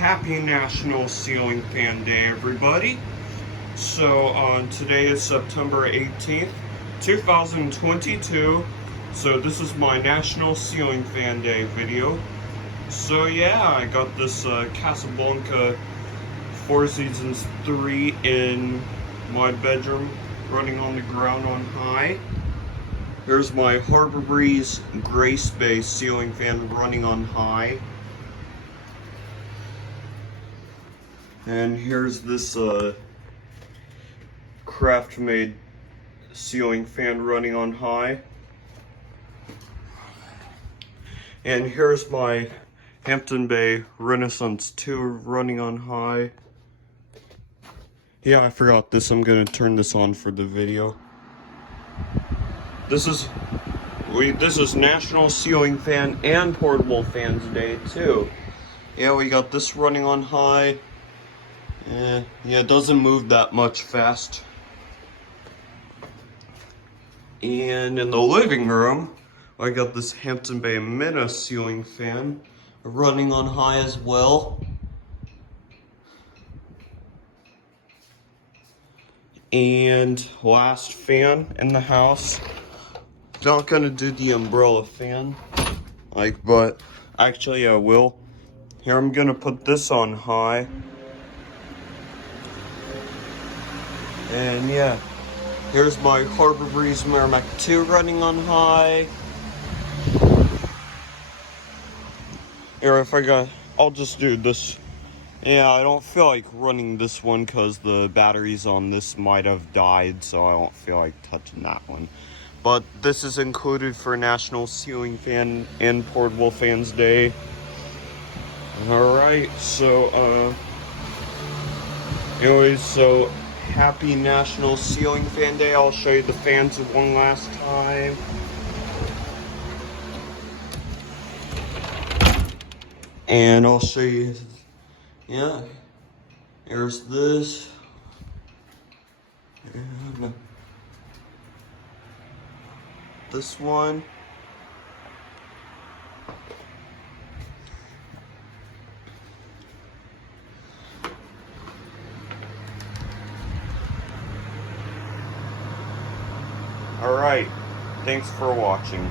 Happy National Ceiling Fan Day, everybody. So today is September 18th, 2022. So this is my National Ceiling Fan Day video. So yeah, I got this Casablanca Four Seasons 3 in my bedroom, running on the ground on high. Here's my Harbor Breeze Gray Space ceiling fan running on high. And here's this craft-made ceiling fan running on high. And here's my Hampton Bay Renaissance 2 running on high. Yeah, I forgot this. I'm gonna turn this on for the video. This is National Ceiling Fan and Portable Fans Day too. Yeah, we got this running on high. Yeah, it doesn't move that much fast. And in the living room, I got this Hampton Bay Minna ceiling fan running on high as well. And last fan in the house. Not gonna do the umbrella fan, but actually I will. Here I'm gonna put this on high. And yeah, here's my Harbor Breeze Merrimack 2 running on high. Here, I'll just do this. Yeah, I don't feel like running this one because the batteries on this might have died, so I don't feel like touching that one. But this is included for National Ceiling Fan and Portable Fans Day. Alright, so, anyways, so happy National Ceiling Fan Day. I'll show you the fans one last time. And I'll show you, yeah, here's this. And this one. Alright, thanks for watching.